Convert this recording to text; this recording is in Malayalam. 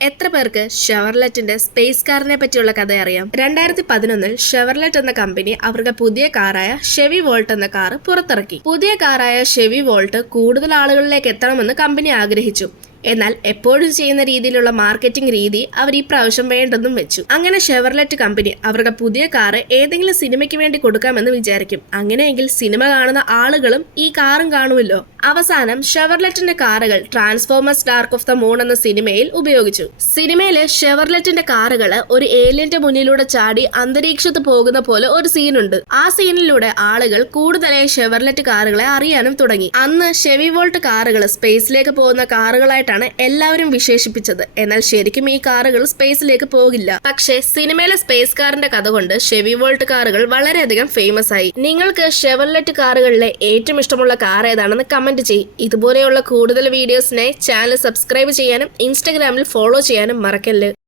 എത്ര പേർക്ക് ഷെവർലെറ്റിന്റെ സ്പേസ് കാറിനെ പറ്റിയുള്ള കഥ അറിയാം? 2011 ഷെവർലെറ്റ് എന്ന കമ്പനി അവരുടെ പുതിയ കാറായ ഷെവി വോൾട്ട് എന്ന കാർ പുറത്തിറക്കി. പുതിയ കാറായ ഷെവി വോൾട്ട് കൂടുതൽ ആളുകളിലേക്ക് എത്തണമെന്ന് കമ്പനി ആഗ്രഹിച്ചു. എന്നാൽ എപ്പോഴും ചെയ്യുന്ന രീതിയിലുള്ള മാർക്കറ്റിംഗ് രീതി അവർ ഈ പ്രാവശ്യം വേണ്ടെന്നും വെച്ചു. അങ്ങനെ ഷെവർലെറ്റ് കമ്പനി അവരുടെ പുതിയ കാറ് ഏതെങ്കിലും സിനിമയ്ക്ക് വേണ്ടി കൊടുക്കാമെന്ന് വിചാരിക്കും. അങ്ങനെയെങ്കിൽ സിനിമ കാണുന്ന ആളുകളും ഈ കാറും കാണുമല്ലോ. അവസാനം ഷെവർലെറ്റിന്റെ കാറുകൾ transformers dark of the moon എന്ന സിനിമയിൽ ഉപയോഗിച്ചു. സിനിമയിലെ ഷെവർലെറ്റിന്റെ കാറുകള് ഒരു ഏലിയന്റെ മുന്നിലൂടെ ചാടി അന്തരീക്ഷത്ത് പോകുന്ന പോലെ ഒരു സീനുണ്ട്. ആ സീനിലൂടെ ആളുകൾ കൂടുതലായി ഷെവർലെറ്റ് കാറുകളെ അറിയാനും തുടങ്ങി. അന്ന് ഷെവി വോൾട്ട് കാറുകൾ സ്പേസിലേക്ക് പോകുന്ന കാറുകളായിട്ട് എല്ലാവരും വിശേഷിപ്പിച്ചത്. എന്നാൽ ശരിക്കും ഈ കാറുകൾ സ്പേസിലേക്ക് പോകില്ല. പക്ഷേ സിനിമയിലെ സ്പേസ് കാറിന്റെ കഥ കൊണ്ട് ഷെവി വോൾട്ട് കാറുകൾ വളരെയധികം ഫേമസ് ആയി. നിങ്ങൾക്ക് ഷെവർലെറ്റ് കാറുകളിലെ ഏറ്റവും ഇഷ്ടമുള്ള കാർ ഏതാണെന്ന് കമന്റ് ചെയ്യും. ഇതുപോലെയുള്ള കൂടുതൽ വീഡിയോസിനായി ചാനൽ സബ്സ്ക്രൈബ് ചെയ്യാനും ഇൻസ്റ്റഗ്രാമിൽ ഫോളോ ചെയ്യാനും മറക്കല്ല്.